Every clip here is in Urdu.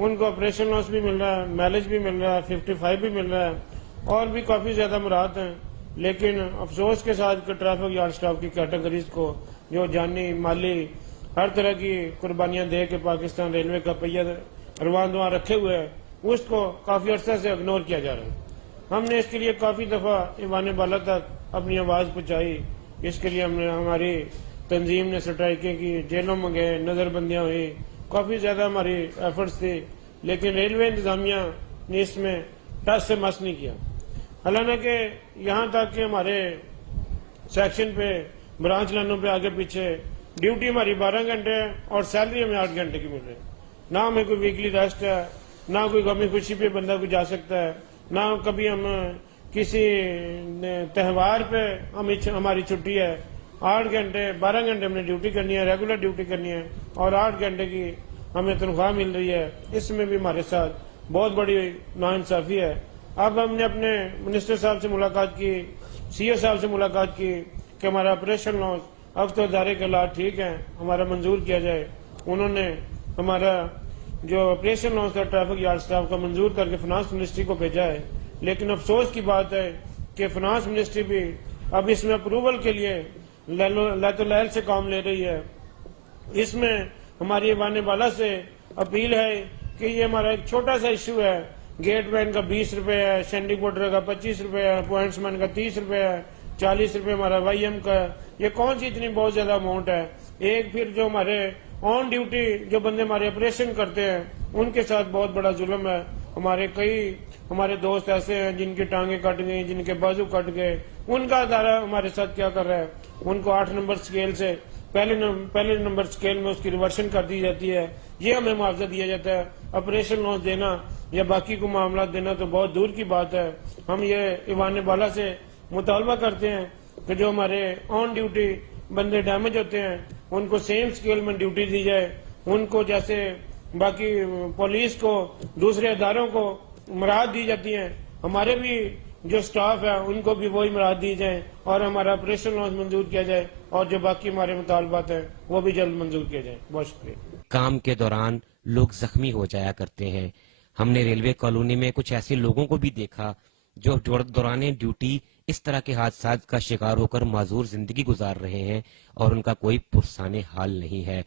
ان کو آپریشن لاس بھی مل رہا ہے, میلج بھی مل رہا ہے, 55 بھی مل رہا ہے, اور بھی کافی زیادہ مراد ہیں. لیکن افسوس کے ساتھ کہ ٹریفک یارڈ سٹاف کی کیٹیگریز کو جو جانی مالی ہر طرح کی قربانیاں دے کے پاکستان ریلوے کا پہیہ روان دواں رکھے ہوئے ہے, اس کو کافی عرصہ سے اگنور کیا جا رہا ہے. ہم نے اس کے لیے کافی دفعہ ایوان بالا تک اپنی آواز پہنچائی. اس کے لیے ہماری تنظیم نے سٹرائکیں کی, جیلوں میں گئے, نظر بندیاں ہوئی, کافی زیادہ ہماری ایفرٹس تھی, لیکن ریلوے انتظامیہ نے اس میں ٹس سے مس نہیں کیا. حالانکہ یہاں تک کہ ہمارے سیکشن پہ برانچ لائنوں پہ آگے پیچھے ڈیوٹی ہماری 12 گھنٹے ہے اور سیلری ہمیں 8 گھنٹے کی مل رہی ہے. نہ ہمیں کوئی ویکلی ریسٹ ہے, نہ کوئی غمی خوشی پہ بندہ کوئی جا سکتا ہے, نہ کبھی ہم کسی تہوار پہ ہماری چھٹی ہے. 8 گھنٹے 12 گھنٹے ہم نے ڈیوٹی کرنی ہے, ریگولر ڈیوٹی کرنی ہے, اور 8 گھنٹے کی ہمیں تنخواہ مل رہی ہے. اس میں بھی ہمارے ساتھ بہت بڑی ناانصافی ہے. اب ہم نے اپنے منسٹر صاحب سے ملاقات کی, سی او صاحب سے ملاقات کی کہ ہمارا آپریشن لاس اب تو ادارے کے حالات ٹھیک ہیں, ہمارا منظور کیا جائے. انہوں نے ہمارا جو آپریشن لاس تھا ٹریفک یارڈ سٹاف کا منظور کر کے فنانس منسٹری کو بھیجا ہے. لیکن افسوس کی بات ہے کہ فنانس منسٹری بھی اب اس میں اپروول کے لیے لیت و لہل سے کام لے رہی ہے. اس میں ہماری ایوان بالا سے اپیل ہے کہ یہ ہمارا ایک چھوٹا سا ایشو ہے, گیٹ مین کا 20 روپے ہے, سینڈی کوٹر کا 25 روپے ہے, پوائنٹس مین کا 30 روپے ہے, 40 روپے ہمارا وائی ایم کا ہے. یہ کون سی اتنی بہت زیادہ اماؤنٹ ہے؟ ایک پھر جو ہمارے آن ڈیوٹی جو بندے ہمارے آپریشن کرتے ہیں ان کے ساتھ بہت بڑا ظلم ہے. ہمارے دوست ایسے ہیں جن کی ٹانگیں کٹ گئی, جن کے بازو کٹ گئے, ان کا ادارہ ہمارے ساتھ کیا کر رہا ہے؟ ان کو 8 نمبر سکیل سے پہلے نمبر سکیل میں اس کی ریورشن کر دی جاتی ہے. یہ ہمیں معاوضہ دیا جاتا ہے. آپریشن لاس دینا یا باقی کو معاملات دینا تو بہت دور کی بات ہے. ہم یہ ایوان بالا سے مطالبہ کرتے ہیں کہ جو ہمارے آن ڈیوٹی بندے ڈیمیج ہوتے ہیں ان کو سیم سکیل میں ڈیوٹی دی جائے. ان کو جیسے باقی پولیس کو دوسرے اداروں کو مراد دی جاتی ہیں, ہمارے بھی جو سٹاف ہے ان کو بھی وہی مراد دی جائیں, اور ہمارا آپریشن لاس منظور کیا جائے, اور جو باقی ہمارے مطالبات ہیں وہ بھی جلد منظور کیے جائیں. بہت شکریہ. کام کے دوران لوگ زخمی ہو جایا کرتے ہیں. ہم نے ریلوے کالونی میں کچھ ایسے لوگوں کو بھی دیکھا جو دوران ڈیوٹی اس طرح کے حادثات کا شکار ہو کر معذور زندگی گزار رہے ہیں اور ان کا کوئی پرسان حال نہیں ہے.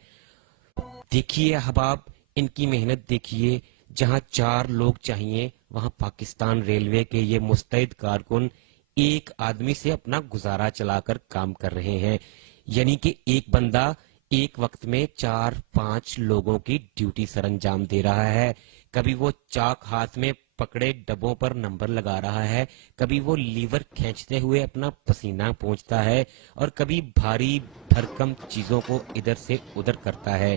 دیکھیے احباب, ان کی محنت دیکھیے. جہاں 4 لوگ چاہیے وہاں پاکستان ریلوے کے یہ مستعد کارکن ایک آدمی سے اپنا گزارا چلا کر کام کر رہے ہیں. یعنی کہ ایک بندہ ایک وقت میں 4-5 لوگوں کی ڈیوٹی سر انجام دے رہا ہے. کبھی وہ چاک ہاتھ میں پکڑے ڈبوں پر نمبر لگا رہا ہے, کبھی وہ لیور کھینچتے ہوئے اپنا پسینہ پہنچتا ہے, اور کبھی بھاری بھرکم چیزوں کو ادھر سے ادھر کرتا ہے.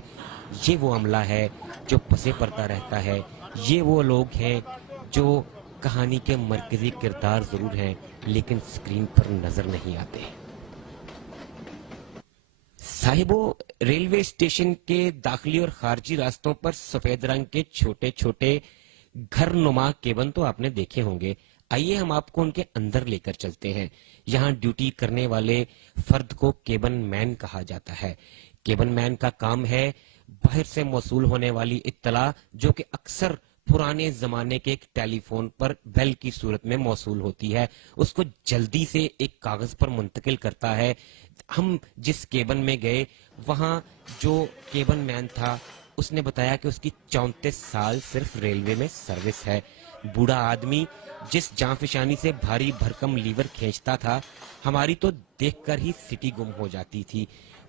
یہ وہ عملہ ہے جو پسے پردہ رہتا ہے. یہ وہ لوگ ہیں جو کہانی کے مرکزی کردار ضرور ہیں لیکن سکرین پر نظر نہیں آتے. صاحبو, ریلوے اسٹیشن کے داخلی اور خارجی راستوں پر سفید رنگ کے چھوٹے چھوٹے گھر نما کیبن تو آپ نے دیکھے ہوں گے. آئیے ہم آپ کو ان کے اندر لے کر چلتے ہیں. یہاں ڈیوٹی کرنے والے فرد کو کیبن مین کہا جاتا ہے. کیبن مین کا کام ہے باہر سے موصول ہونے والی اطلاع جو کہ اکثر پرانے زمانے کے ایک ٹیلی فون پر بیل کی صورت میں موصول ہوتی ہے, اس کو جلدی سے ایک کاغذ پر منتقل کرتا ہے. ہم جس کیبن میں گئے وہاں جو کیبن مین تھا اس نے بتایا کہ اس کی 34 سال صرف ریلوے میں سروس ہے. بوڑھا آدمی جس جانفشانی سے بھاری بھرکم لیور کھینچتا تھا, ہماری تو دیکھ کر ہی سٹی گم ہو جاتی تھی.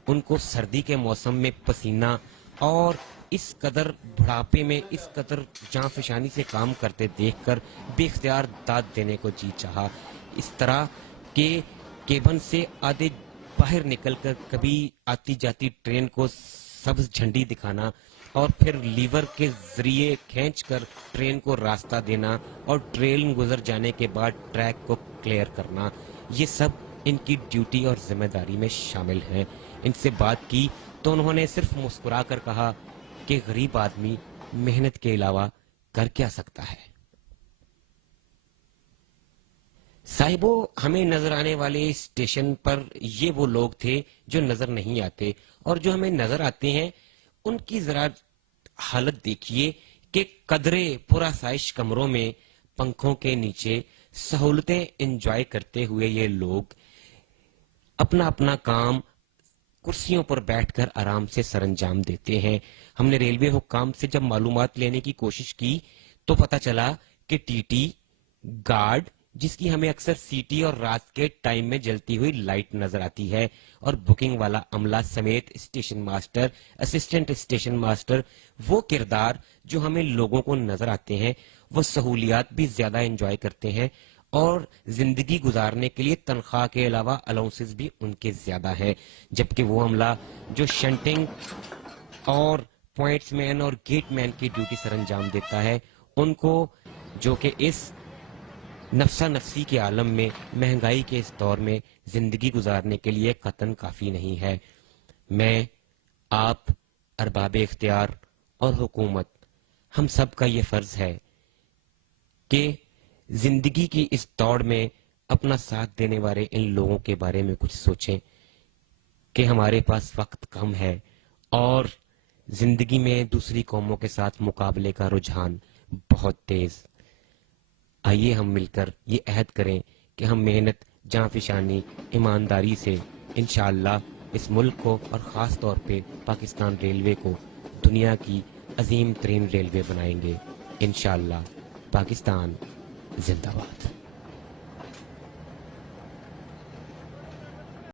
ان کو سردی کے موسم میں پسینہ اور اس قدر بڑھاپے میں اس قدر جانفشانی سے کام کرتے دیکھ کر بے اختیار داد دینے کو جی چاہا. اس طرح کے کیبن سے آدھے باہر نکل کر کبھی آتی جاتی ٹرین کو سبز جھنڈی دکھانا اور پھر لیور کے ذریعے کھینچ کر ٹرین کو راستہ دینا اور ٹرین گزر جانے کے بعد ٹریک کو کلیئر کرنا, یہ سب ان کی ڈیوٹی اور ذمہ داری میں شامل ہیں. ان سے بات کی تو انہوں نے صرف مسکرا کر کہا کہ غریب آدمی محنت کے علاوہ کر کیا سکتا ہے. صاحبو, ہمیں نظر آنے والے اسٹیشن پر یہ وہ لوگ تھے جو نظر نہیں آتے, اور جو ہمیں نظر آتے ہیں ان کی ذرا حالت دیکھیے کہ قدرے پرآسائش کمروں میں پنکھوں کے نیچے سہولتیں انجوائے کرتے ہوئے یہ لوگ اپنا اپنا کام کرسیوں پر بیٹھ کر آرام سے سر انجام دیتے ہیں. ہم نے ریلوے حکام سے جب معلومات لینے کی کوشش کی تو پتہ چلا کہ ٹی ٹی گارڈ جس کی ہمیں اکثر سیٹی اور رات کے ٹائم میں جلتی ہوئی لائٹ نظر آتی ہے, اور بکنگ والا عملہ سمیت station master, assistant station master, وہ کردار جو ہمیں لوگوں کو نظر آتے ہیں, وہ سہولیات بھی زیادہ انجوائے کرتے ہیں اور زندگی گزارنے کے لیے تنخواہ کے علاوہ الاؤنسز بھی ان کے زیادہ ہیں, جبکہ وہ عملہ جو شنٹنگ اور پوائنٹس مین اور گیٹ مین کی ڈیوٹی سر انجام دیتا ہے, ان کو جو کہ اس نفسا نفسی کے عالم میں مہنگائی کے اس دور میں زندگی گزارنے کے لیے قطعاً کافی نہیں ہے. میں, آپ, ارباب اختیار اور حکومت, ہم سب کا یہ فرض ہے کہ زندگی کی اس دوڑ میں اپنا ساتھ دینے والے ان لوگوں کے بارے میں کچھ سوچیں کہ ہمارے پاس وقت کم ہے اور زندگی میں دوسری قوموں کے ساتھ مقابلے کا رجحان بہت تیز. آئیے ہم مل کر یہ عہد کریں کہ ہم محنت, جاں فشانی, ایمانداری سے انشاءاللہ اس ملک کو اور خاص طور پہ پاکستان ریلوے کو دنیا کی عظیم ترین ریلوے بنائیں گے انشاءاللہ. پاکستان زندہ باد.